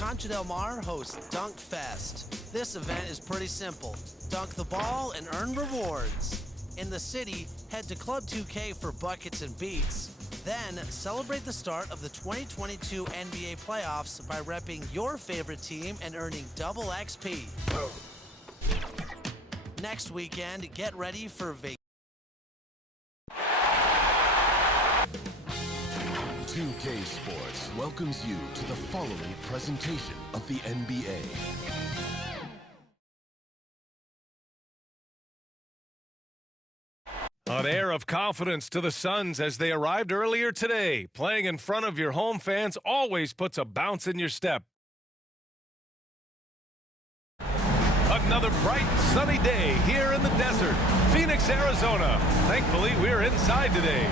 Concha Del Mar hosts Dunk Fest. This event is pretty simple. Dunk the ball and earn rewards. In the city, head to Club 2K for buckets and beats. Then, celebrate the start of the 2022 NBA playoffs by repping your favorite team and earning double XP. Next weekend, get ready for vacation. 2K Sports welcomes you to the following presentation of the NBA. An air of confidence to the Suns as they arrived earlier today. Playing in front of your home fans always puts a bounce in your step. Another bright, sunny day here in the desert, Phoenix, Arizona. Thankfully, we're inside today.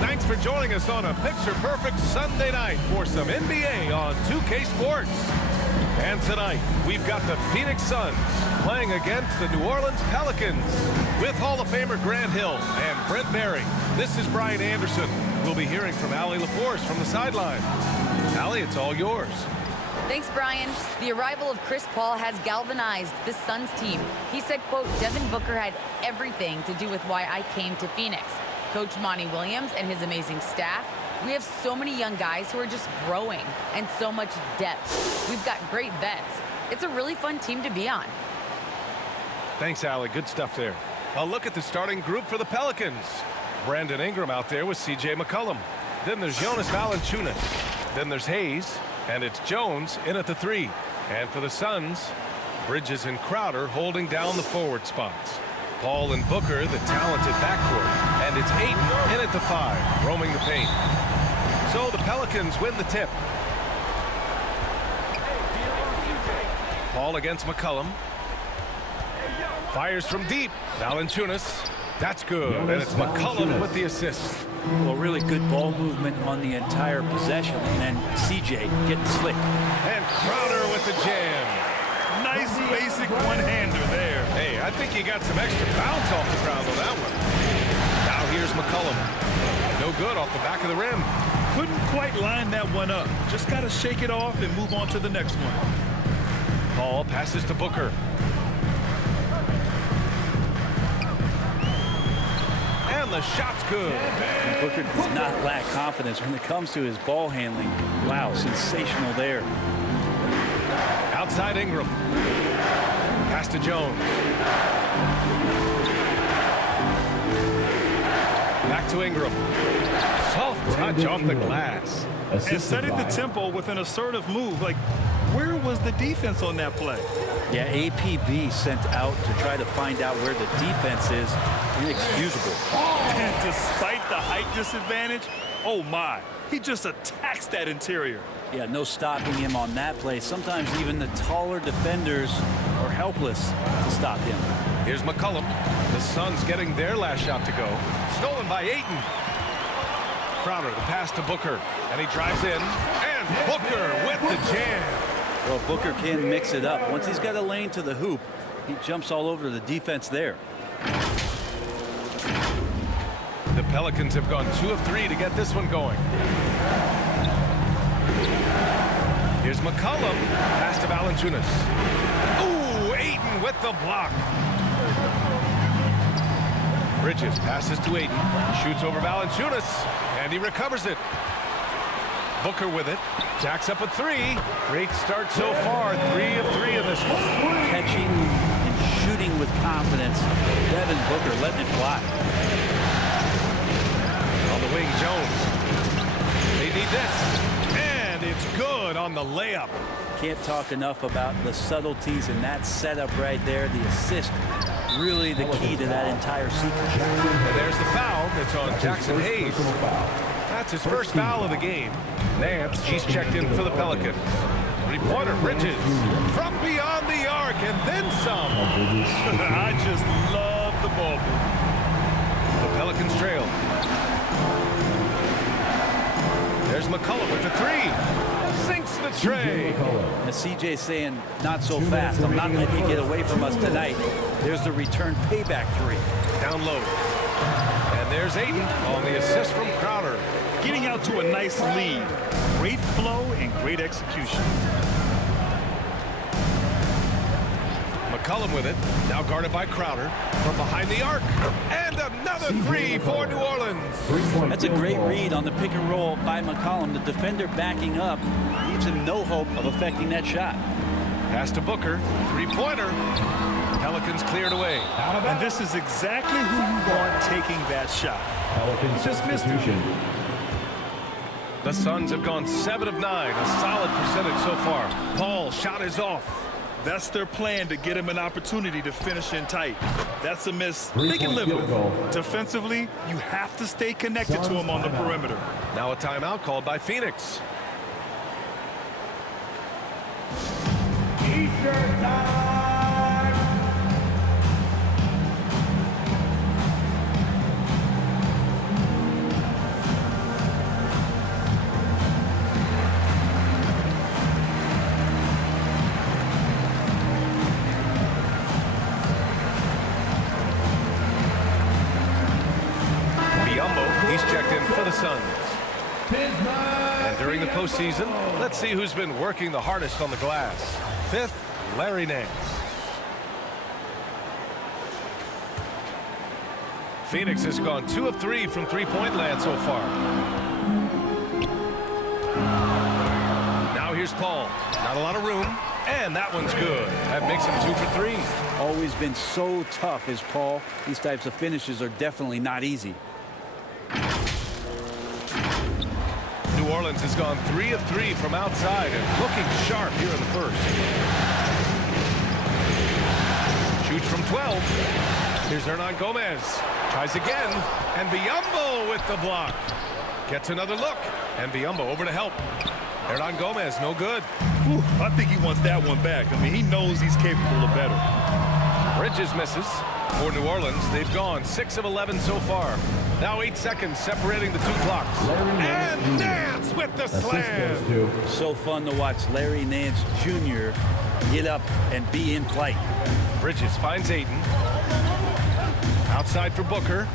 Thanks for joining us on a picture-perfect Sunday night for some NBA on 2K Sports. And tonight, we've got the Phoenix Suns playing against the New Orleans Pelicans with Hall of Famer Grant Hill and Brent Barry. This is Brian Anderson. We'll be hearing from Allie LaForce from the sideline. Allie, it's all yours. Thanks, Brian. The arrival of Chris Paul has galvanized this Suns team. He said, quote, Devin Booker had everything to do with why I came to Phoenix. Coach Monty Williams and his amazing staff. We have so many young guys who are just growing and so much depth. We've got great vets. It's a really fun team to be on. Thanks, Allie. Good stuff there. A look at the starting group for the Pelicans. Brandon Ingram out there with C.J. McCollum. Then there's Jonas Valanciunas. Then there's Hayes. And it's Jones in at the 3. And for the Suns, Bridges and Crowder holding down the forward spots. Paul and Booker, the talented backcourt. And it's Ayton in at the 5, roaming the paint. So the Pelicans win the tip. Paul against McCollum. Fires from deep. Valanciunas. That's good. And it's McCollum with the assist. Well, really good ball movement on the entire possession. And then C.J. getting slick. And Crowder with the jam. Nice basic one-hander there. Hey, I think he got some extra bounce off the crowd on that one. Now here's McCollum. No good off the back of the rim. Couldn't quite line that one up. Just got to shake it off and move on to the next one. Paul passes to Booker. And the shot's good. And Booker does not lack confidence when it comes to his ball handling. Wow, sensational there. Outside Ingram. Pass to Jones. Back to Ingram. Soft touch off the glass. And setting the tempo with an assertive move. Like, where was the defense on that play? Yeah, APB sent out to try to find out where the defense is. Inexcusable. And despite the height disadvantage, oh my, he just attacks that interior. Yeah, no stopping him on that play. Sometimes even the taller defenders are helpless to stop him. Here's McCollum. The Suns getting their last shot to go. Stolen by Ayton. Crowder, the pass to Booker. And he drives in. And Booker with the jam. Well, Booker can mix it up. Once he's got a lane to the hoop, he jumps all over the defense there. The Pelicans have gone 2 of 3 to get this one going. Here's McCollum. Pass to Valanciunas. Ooh, Ayton with the block. Bridges passes to Ayton. Shoots over Valanciunas. And he recovers it. Booker with it. Jacks up a 3. Great start so far. 3 of 3 in this one. Catching and shooting with confidence. Devin Booker letting it fly. On the wing, Jones. They need this. And it's good on the layup. Can't talk enough about the subtleties in that setup right there. The assist, really the key to that entire sequence. And there's the foul. It's on Jackson Hayes. That's his first foul of the game. Nance, she's checked in for the Pelicans. Three-pointer, Bridges. From beyond the arc and then some. I just love the ball. The Pelicans trail. There's McCollum with the 3. Sinks the tray. And CJ saying, not so fast. I'm not letting you get away from us tonight. There's the return payback 3. Down low. And there's Ayton on the assist from Crowder. Getting out to a nice lead. Great flow execution. McCollum with it, now guarded by Crowder from behind the arc, and another three for New Orleans. That's a great read on the pick and roll by McCollum. The defender backing up leaves him no hope of affecting that shot. Pass to Booker, three-pointer. Pelicans cleared away. And this is exactly who you want taking that shot. He just missed it. The Suns have gone 7 of 9, a solid percentage so far. Paul, shot is off. That's their plan, to get him an opportunity to finish in tight. That's a miss they can live with. Defensively, you have to stay connected to him on the perimeter. Now a timeout called by Phoenix. He's checked in for the Suns. And during the postseason, let's see who's been working the hardest on the glass. Fifth, Larry Nance. Phoenix has gone 2 of 3 from three-point land so far. Now here's Paul. Not a lot of room, and that one's good. That makes him 2 for 3. Always been so tough is Paul. These types of finishes are definitely not easy. New Orleans has gone 3 of 3 from outside and looking sharp here in the first. Shoots from 12. Here's Hernan Gomez. Tries again, and Biyombo with the block. Gets another look, and Biyombo over to help. Hernan Gomez, no good. Whew, I think he wants that one back. I mean, he knows he's capable of better. Bridges misses. For New Orleans, they've gone 6 of 11 so far. Now 8 seconds separating the two clocks. And Nance with the slam. So fun to watch Larry Nance Jr. get up and be in flight. Bridges finds Ayton. Outside for Booker.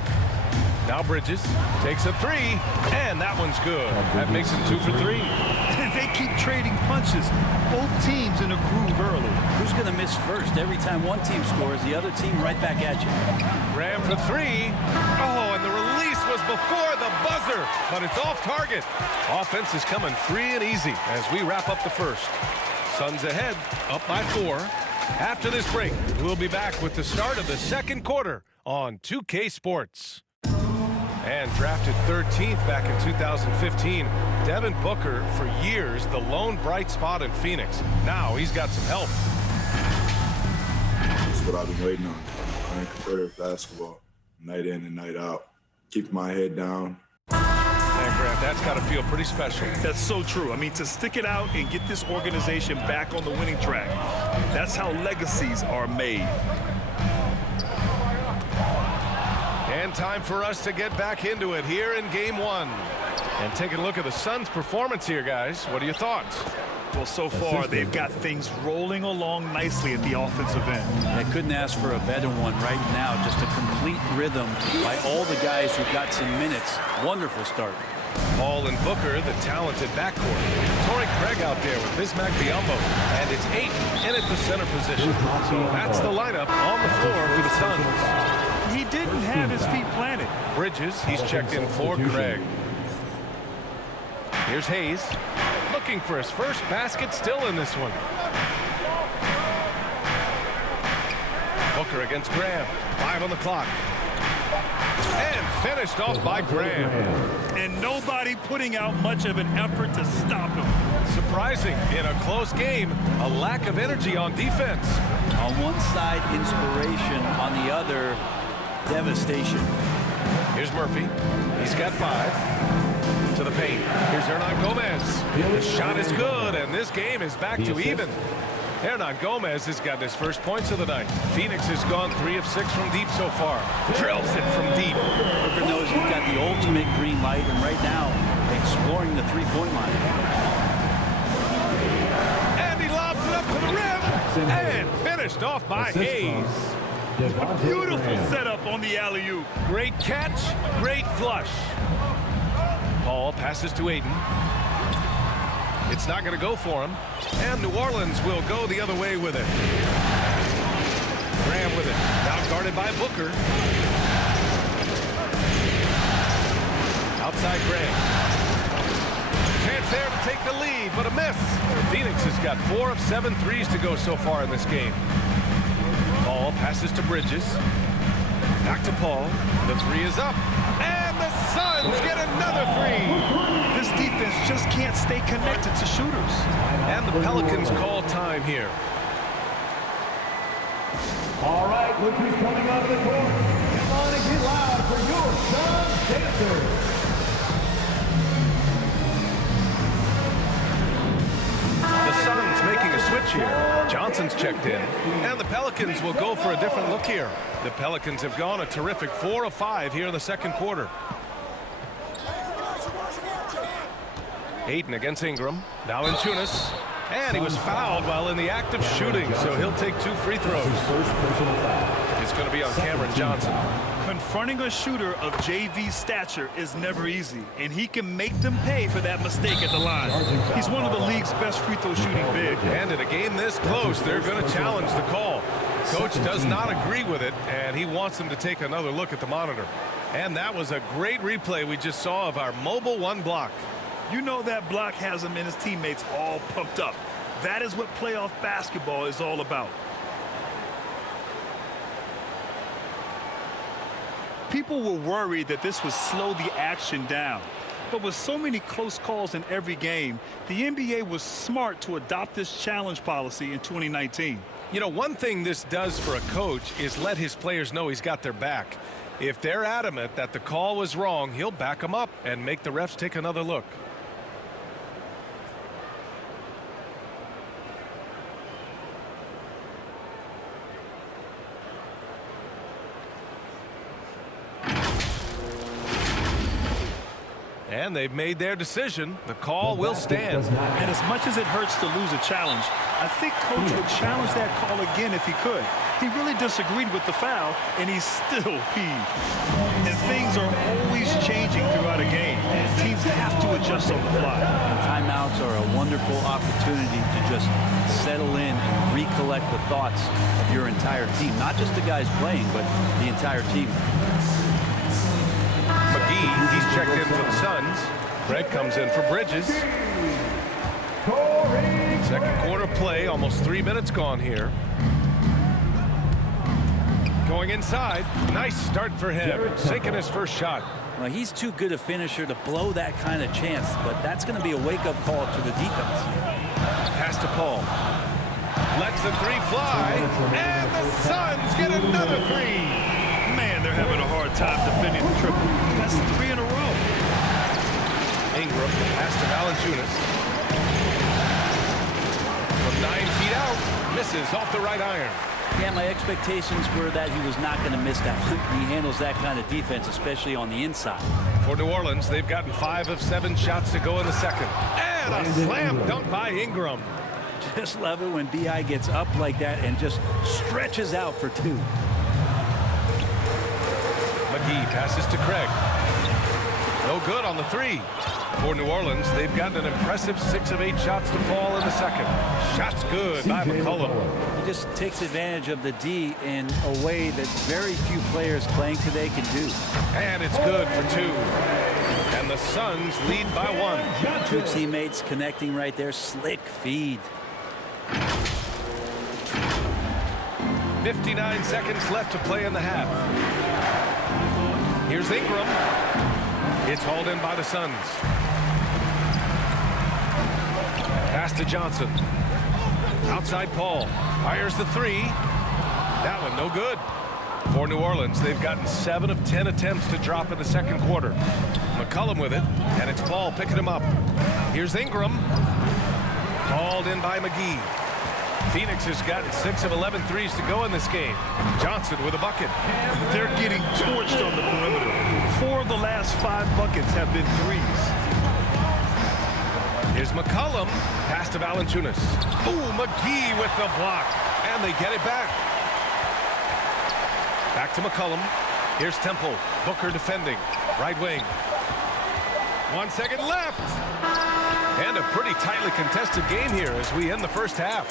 Now Bridges takes a 3, and that one's good. That makes him 2 for 3. They keep trading punches. Both teams in a groove early. Who's going to miss first? Every time one team scores, the other team right back at you. Graham for 3. Oh, and the release was before the buzzer, but it's off target. Offense is coming free and easy as we wrap up the first. Suns ahead, up by 4. After this break, we'll be back with the start of the second quarter on 2K Sports. And drafted 13th back in 2015, Devin Booker, for years, the lone bright spot in Phoenix. Now he's got some help. That's what I've been waiting on. Playing competitive basketball, night in and night out. Keep my head down. And Grant, that's got to feel pretty special. That's so true. I mean, to stick it out and get this organization back on the winning track, that's how legacies are made. And time for us to get back into it here in Game 1. And taking a look at the Suns' performance here, guys. What are your thoughts? Well, so far, they've got things rolling along nicely at the offensive end. I couldn't ask for a better one right now. Just a complete rhythm by all the guys who've got some minutes. Wonderful start. Paul and Booker, the talented backcourt. Torrey Craig out there with Bismack Biyombo. And it's Ayton in at the center position. So that's the lineup on the floor for the Suns. He didn't have his feet planted. Bridges, he's checked in for Craig. Here's Hayes, looking for his first basket, still in this one. Booker against Graham, 5 on the clock. And finished off by Graham. And nobody putting out much of an effort to stop him. Surprising, in a close game, a lack of energy on defense. On one side, inspiration. On the other, devastation. Here's Murphy. He's got 5. To the paint. Here's Hernan Gomez. The shot is good, and this game is back to even. Hernan Gomez has gotten his first points of the night. Phoenix has gone 3 of 6 from deep so far. Drills it from deep. Booker knows he's got the ultimate green light, and right now, exploring the three-point line. And he lobs it up to the rim. And finished off by Hayes. Beautiful setup on the alley-oop. Great catch, great flush. Paul passes to Ayton. It's not going to go for him. And New Orleans will go the other way with it. Graham with it. Now guarded by Booker. Outside Graham. Chance there to take the lead, but a miss. Phoenix has got 4 of 7 threes to go so far in this game. Paul passes to Bridges. Back to Paul. The 3 is up. And the Suns get another 3. This defense just can't stay connected to shooters. And the Pelicans call time here. All right, look who's coming out of the court. Come on and get loud for your Suns dancers. The Suns making a switch here. Johnson's checked in. And the Pelicans will go for a different look here. The Pelicans have gone a terrific 4 of 5 here in the second quarter. Aiden against Ingram. Valanciunas. And he was fouled while in the act of shooting, so he'll take 2 free throws. It's going to be on Cameron Johnson. Confronting a shooter of JV stature is never easy, and he can make them pay for that mistake at the line. He's one of the league's best free throw shooting big. And in a game this close, they're going to challenge the call. Coach does not agree with it, and he wants them to take another look at the monitor. And that was a great replay we just saw of our mobile 1 block. You know that block has him and his teammates all pumped up. That is what playoff basketball is all about. People were worried that this would slow the action down. But with so many close calls in every game, the NBA was smart to adopt this challenge policy in 2019. You know, one thing this does for a coach is let his players know he's got their back. If they're adamant that the call was wrong, he'll back them up and make the refs take another look. And they've made their decision. The call will stand. And as much as it hurts to lose a challenge, I think Coach would challenge that call again if he could. He really disagreed with the foul, and he's still peeved. And things are always changing throughout a game. Teams have to adjust on the fly. And timeouts are a wonderful opportunity to just settle in and recollect the thoughts of your entire team. Not just the guys playing, but the entire team. McGee, he's checked in for the Suns. Greg comes in for Bridges. Second quarter play, almost 3 minutes gone here. Going inside, nice start for him, sinking his first shot. Well, he's too good a finisher to blow that kind of chance, but that's going to be a wake-up call to the defense. Pass to Paul. Lets the 3 fly, and the Suns get another 3. Man, they're having a hard time defending the triple. That's 3 in a row. Ingram, pass to Valanciunas. From 9 feet out, misses off the right iron. Yeah, my expectations were that he was not going to miss that one. He handles that kind of defense, especially on the inside. For New Orleans, they've gotten 5 of 7 shots to go in the second. And a slam dunk by Ingram. Just love it when B.I. gets up like that and just stretches out for 2. McGee passes to Craig. No good on the 3. For New Orleans, they've gotten an impressive 6 of 8 shots to fall in the second. Shots good by McCollum. He just takes advantage of the D in a way that very few players playing today can do. And it's good for 2. And the Suns lead by 1. 2 teammates connecting right there. Slick feed. 59 seconds left to play in the half. Here's Ingram. It's hauled in by the Suns. Pass to Johnson. Outside Paul. Fires the 3. That one no good. For New Orleans, they've gotten 7 of 10 attempts to drop in the second quarter. McCollum with it, and it's Paul picking him up. Here's Ingram. Hauled in by McGee. Phoenix has gotten 6 of 11 threes to go in this game. Johnson with a bucket. They're getting torched on the perimeter. 4 of the last 5 buckets have been threes. Here's McCollum. Pass to Valanciunas. Ooh, McGee with the block. And they get it back. Back to McCollum. Here's Temple. Booker defending. Right wing. 1 second left. And a pretty tightly contested game here as we end the first half.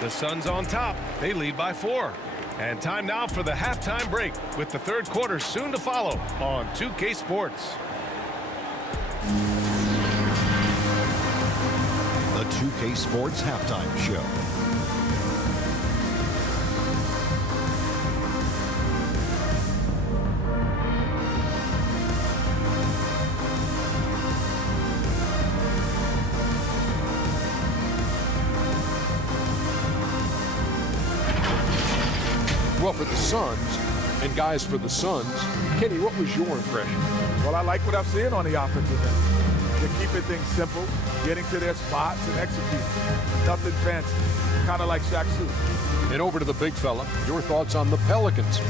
The Suns on top. They lead by 4. And time now for the halftime break with the third quarter soon to follow on 2K Sports. The 2K Sports Halftime Show. Well, for the Suns, and guys for the Suns, Kenny, what was your impression? Well, I like what I'm seeing on the offensive end. They're keeping things simple, getting to their spots and executing. Nothing fancy, kind of like Shaq Fu. And over to the big fella, your thoughts on the Pelicans?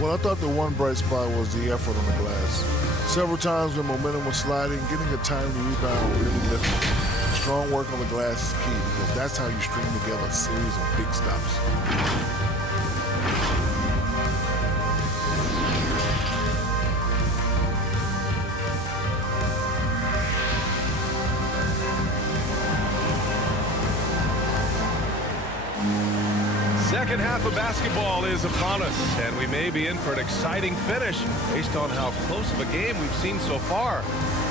Well, I thought the one bright spot was the effort on the glass. Several times when momentum was sliding, getting a timely rebound really lifted. Strong work on the glass is key because that's how you string together a series of big stops. Second half of basketball is upon us, and we may be in for an exciting finish based on how close of a game we've seen so far.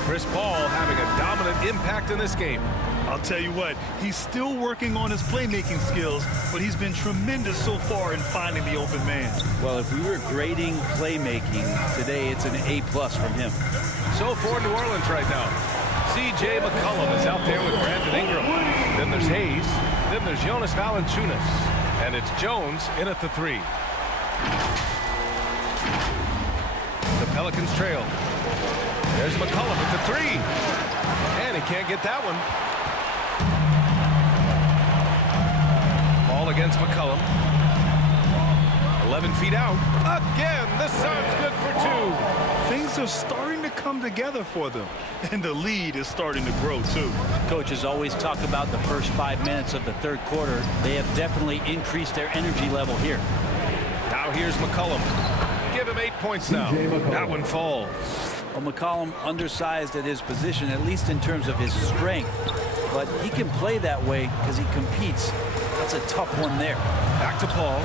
Chris Paul having a dominant impact in this game. I'll tell you what, he's still working on his playmaking skills, but he's been tremendous so far in finding the open man. Well, if we were grading playmaking today, it's an A+ from him. So for New Orleans right now, C.J. McCollum is out there with Brandon Ingram. Then there's Hayes. Then there's Jonas Valanciunas. And it's Jones in at the 3. The Pelicans trail. There's McCollum at the 3. And he can't get that one. Ball against McCollum. 11 feet out. Again, the Suns good for 2. Things are starting to come together for them, and the lead is starting to grow too. Coaches always talk about the first 5 minutes of the third quarter. They have definitely increased their energy level here. Now here's McCollum. Give him 8 points now. That one falls. Well, McCollum undersized at his position, at least in terms of his strength. But he can play that way because he competes. That's a tough one there. Back to Paul.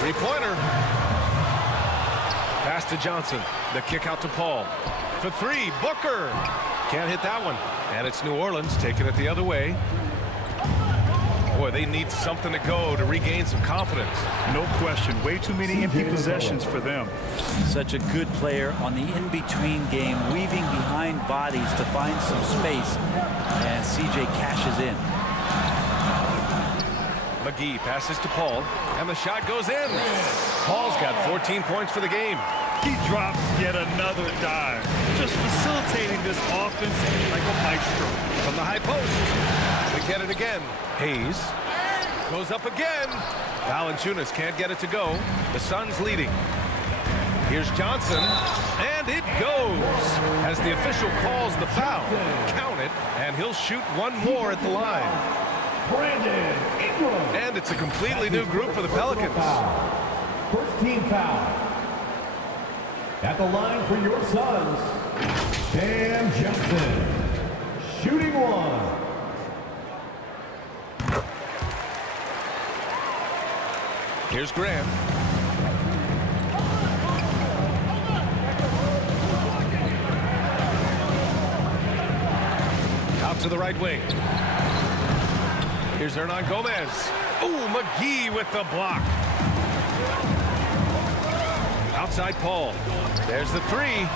Three-pointer. Pass to Johnson. The kick out to Paul. For 3, Booker. Can't hit that one. And it's New Orleans taking it the other way. Boy, they need something to go to regain some confidence. No question. Way too many empty possessions for them. Such a good player on the in-between game, weaving behind bodies to find some space. And C.J. cashes in. McGee passes to Paul, and the shot goes in. Paul's got 14 points for the game. He drops yet another dive, just facilitating this offense like a maestro. From the high post, they get it again. Hayes goes up again. Valanciunas can't get it to go. The Suns leading. Here's Johnson, and it goes. As the official calls the foul, count it, and he'll shoot one more at the line. Brandon Ingram. And it's a completely new group for the Pelicans. First team foul. At the line for your Suns, Cam Johnson. Shooting 1. Here's Graham. Out to the right wing. Here's Hernan Gomez. Ooh, McGee with the block. Outside Paul. There's the 3.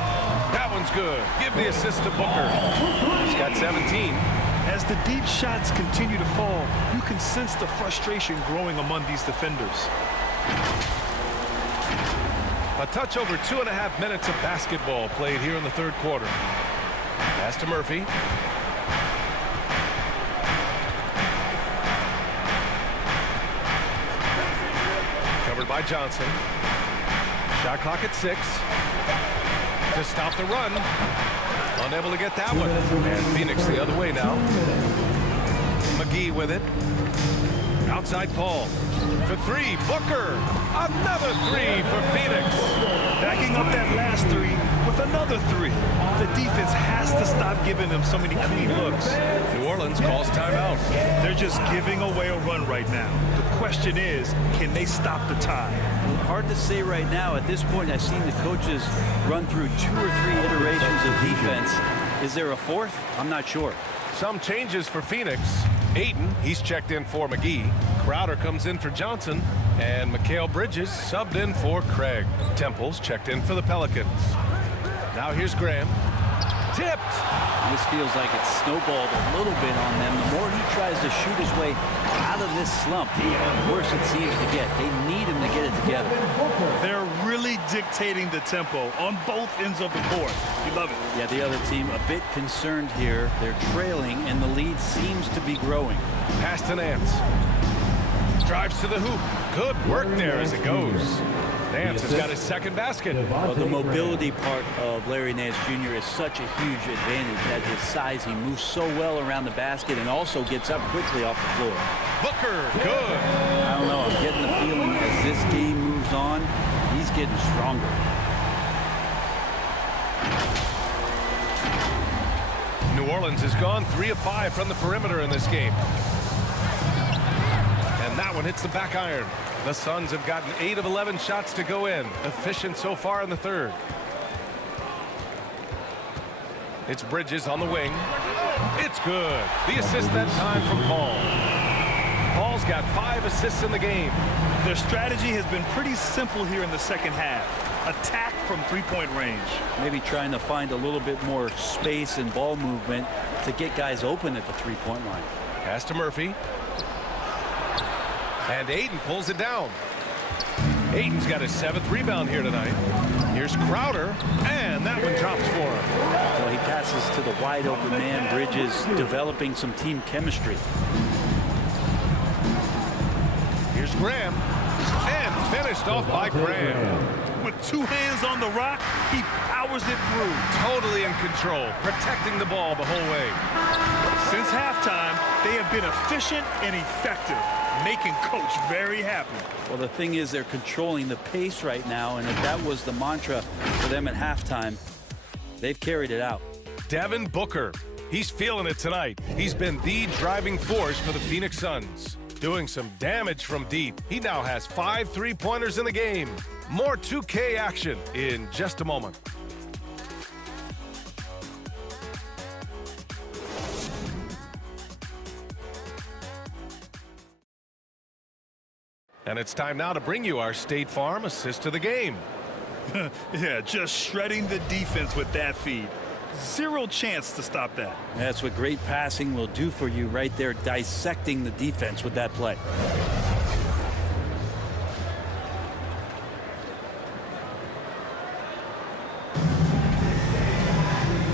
That one's good. Give the assist to Booker. He's got 17. As the deep shots continue to fall, you can sense the frustration growing among these defenders. A touch over 2.5 minutes of basketball played here in the third quarter. Pass to Murphy. Covered by Johnson. Shot clock at 6. To stop the run. Unable to get that one. And Phoenix the other way now. McGee with it. Outside Paul. For 3, Booker. Another 3 for Phoenix. Backing up that last 3 with another 3. The defense has to stop giving them so many clean looks. New Orleans calls timeout. They're just giving away a run right now. The question is, can they stop the tide? Hard to say right now. At this point, I've seen the coaches run through 2 or 3 iterations of defense. Is there a fourth? I'm not sure. Some changes for Phoenix. Ayton, he's checked in for McGee. Crowder comes in for Johnson. And Mikal Bridges subbed in for Craig. Temple's checked in for the Pelicans. Now here's Graham. Tipped. This feels like it's snowballed a little bit on them. The more he tries to shoot his way out of this slump, the worse it seems to get. They need him to get it together. They're really dictating the tempo on both ends of the court. You love it. Yeah, the other team a bit concerned here. They're trailing, and the lead seems to be growing. Pass to Nance. Drives to the hoop. Good work there as it goes. Nance has got his second basket. Well, the mobility part of Larry Nance Jr. is such a huge advantage. At his size, he moves so well around the basket and also gets up quickly off the floor. Booker, good. I don't know. I'm getting the feeling as this game moves on, he's getting stronger. New Orleans has gone 3 of 5 from the perimeter in this game. And that one hits the back iron. The Suns have gotten 8 of 11 shots to go in. Efficient so far in the third. It's Bridges on the wing. It's good. The assist that time from Paul. Paul's got 5 assists in the game. Their strategy has been pretty simple here in the second half. Attack from 3-point range. Maybe trying to find a little bit more space and ball movement to get guys open at the 3-point line. Pass to Murphy. And Ayton pulls it down. Ayton's got his 7th rebound here tonight. Here's Crowder, and that one drops for him. Well, he passes to the wide open man. Bridges developing some team chemistry. Here's Graham, and finished off by Graham. With 2 hands on the rock, he powers it through. Totally in control, protecting the ball the whole way. Since halftime, they have been efficient and effective, making Coach very happy. Well, the thing is, they're controlling the pace right now, and if that was the mantra for them at halftime, they've carried it out. Devin Booker, he's feeling it tonight. He's been the driving force for the Phoenix Suns, doing some damage from deep. He now has 5 3-pointers in the game. More 2K action in just a moment. And it's time now to bring you our State Farm assist of the game. Yeah, just shredding the defense with that feed. 0 chance to stop that. That's what great passing will do for you right there, dissecting the defense with that play.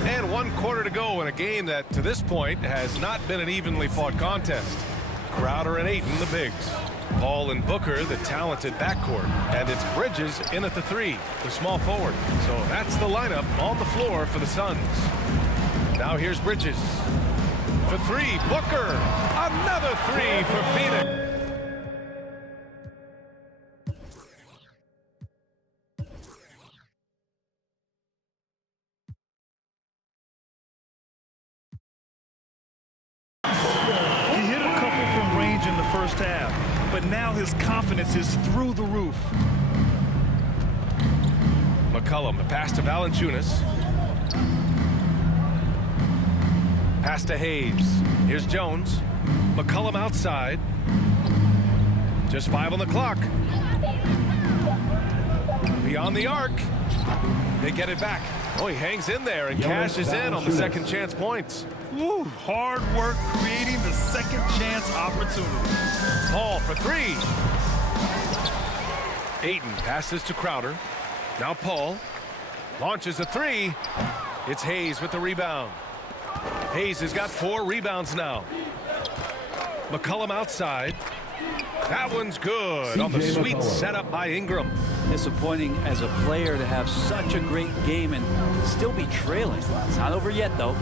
And 1 quarter to go in a game that, to this point, has not been an evenly fought contest. Crowder and Ayton, the bigs. Paul and Booker, the talented backcourt. And it's Bridges in at the 3, the small forward. So that's the lineup on the floor for the Suns. Now here's Bridges. For 3, Booker. Another 3 for Phoenix. He hit a couple from range in the first half, but now his confidence is through the roof. McCollum, the pass to Valanciunas. Pass to Hayes. Here's Jones. McCollum outside. Just 5 on the clock. Beyond the arc. They get it back. Oh, he hangs in there and cashes in on the second chance points. Woo, hard work creating the second chance opportunity. Paul for 3. Ayton passes to Crowder. Now Paul launches a 3. It's Hayes with the rebound. Hayes has got 4 rebounds now. McCollum outside. That one's good on the sweet setup by Ingram. Disappointing as a player to have such a great game and still be trailing. It's not over yet, though.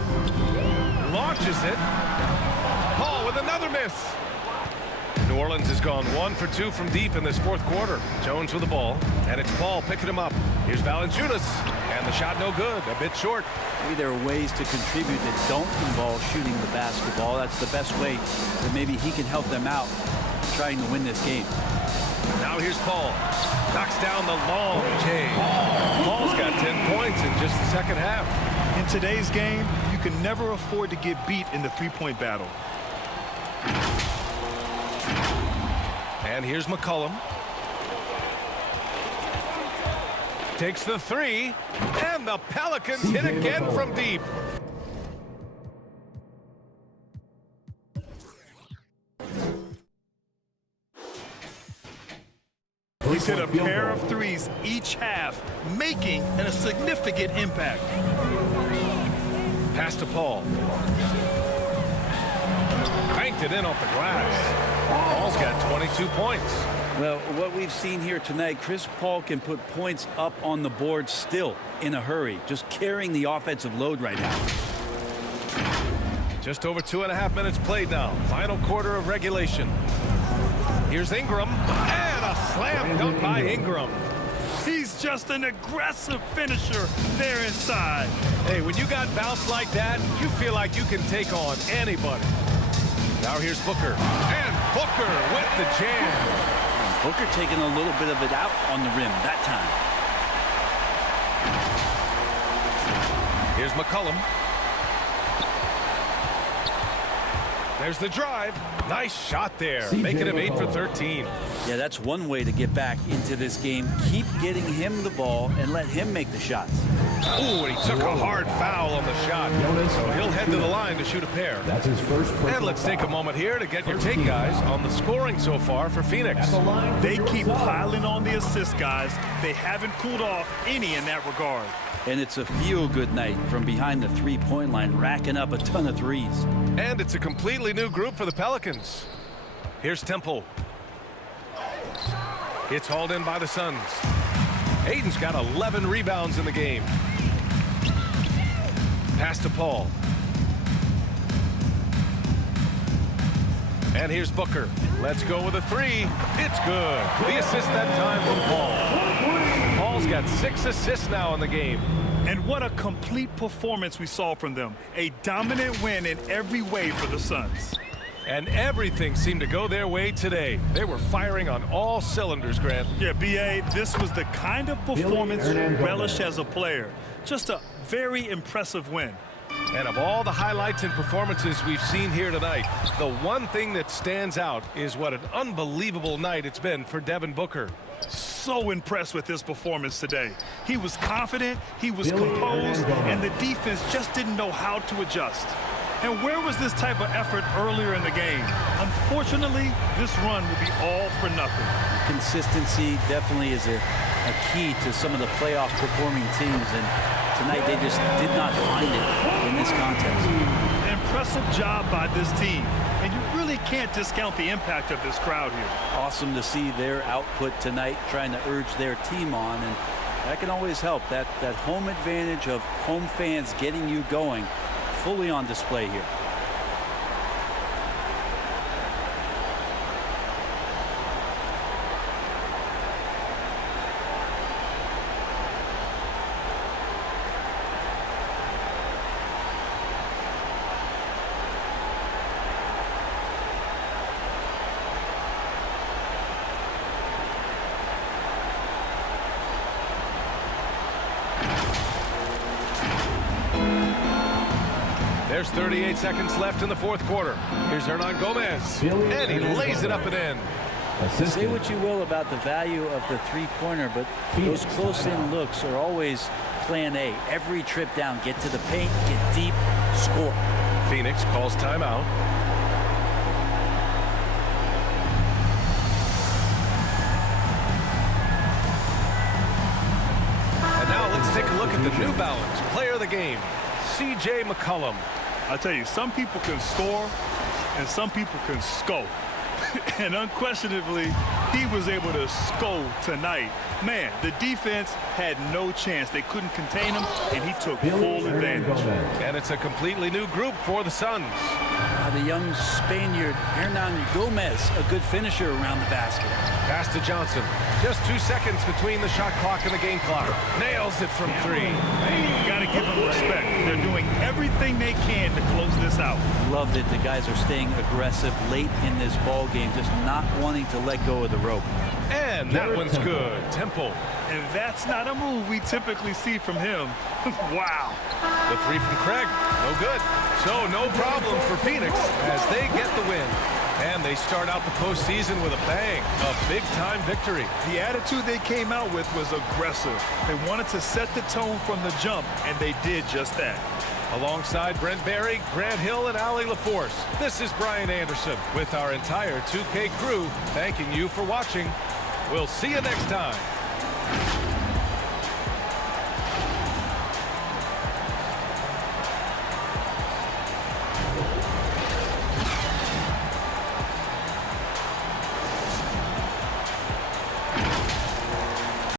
Launches it. Paul with another miss. New Orleans has gone 1 for 2 from deep in this fourth quarter. Jones with the ball, and it's Paul picking him up. Here's Valanciunas, and the shot no good, a bit short. Maybe there are ways to contribute that don't involve shooting the basketball. That's the best way that maybe he can help them out trying to win this game. Now here's Paul. Knocks down the long J. Paul's got 10 points in just the second half. In today's game, you can never afford to get beat in the three-point battle. And here's McCollum. Takes the three, and the Pelicans hit again from deep. He's hit a pair of threes each half, making a significant impact. Pass to Paul. Banked it in off the glass. Paul's got 22 points. Well, what we've seen here tonight, Chris Paul can put points up on the board still in a hurry, just carrying the offensive load right now. Just over 2.5 minutes played now. Final quarter of regulation. Here's Ingram, and a slam dunk by Ingram. He's just an aggressive finisher there inside. Hey, when you got bounce like that, you feel like you can take on anybody. Now here's Booker, and Booker with the jam. Booker taking a little bit of it out on the rim that time. Here's McCollum. There's the drive. Nice shot there, making him 8 for 13. Yeah, that's one way to get back into this game. Keep getting him the ball and let him make the shots. Ooh, and he took a hard foul on the shot. So he'll head to the line to shoot a pair. That's his first. And let's take a moment here to get your take, guys, on the scoring so far for Phoenix. They keep piling on the assists, guys. They haven't cooled off any in that regard. And it's a feel-good night from behind the three-point line, racking up a ton of threes. And it's a completely new group for the Pelicans. Here's Temple. It's hauled in by the Suns. Aiden's got 11 rebounds in the game. Pass to Paul. And here's Booker. Let's go with a three. It's good. The assist that time from Paul. Paul's got 6 assists now in the game. And what a complete performance we saw from them. A dominant win in every way for the Suns. And everything seemed to go their way today. They were firing on all cylinders, Grant. Yeah, B.A., this was the kind of performance you relish as a player. Just a very impressive win. And of all the highlights and performances we've seen here tonight, the one thing that stands out is what an unbelievable night it's been for Devin Booker. So impressed with his performance today. He was confident, he was composed, and the defense just didn't know how to adjust. And where was this type of effort earlier in the game? Unfortunately, this run will be all for nothing. Consistency definitely is a key to some of the playoff performing teams, and tonight they just did not find it in this contest. An impressive job by this team, and you really can't discount the impact of this crowd here. Awesome to see their output tonight, trying to urge their team on, and that can always help. That home advantage of home fans getting you going fully on display here. There's 38 seconds left in the fourth quarter. Here's Hernan Gomez, and he lays it up and in. Say what you will about the value of the three-pointer, but those close-in looks are always plan A. Every trip down, get to the paint, get deep, score. Phoenix calls timeout. And now let's take a look at the New Balance player of the game, C.J. McCollum. I tell you, some people can score and some people can score. And unquestionably, he was able to score tonight. Man, the defense had no chance. They couldn't contain him, and he took full advantage. And it's a completely new group for the Suns. The young Spaniard Hernan Gomez, a good finisher around the basket. Pass to Johnson. Just 2 seconds between the shot clock and the game clock. Nails it from three. Got to give them respect. They're doing everything they can to close this out. Love that the guys are staying aggressive late in this ball game, just not wanting to let go of the rope. And that one's good. Temple. And that's not a move we typically see from him. Wow. The three from Craig. No good. So no problem for Phoenix as they get the win. And they start out the postseason with a bang. A big-time victory. The attitude they came out with was aggressive. They wanted to set the tone from the jump, and they did just that. Alongside Brent Barry, Grant Hill, and Allie LaForce, this is Brian Anderson with our entire 2K crew thanking you for watching. We'll see you next time.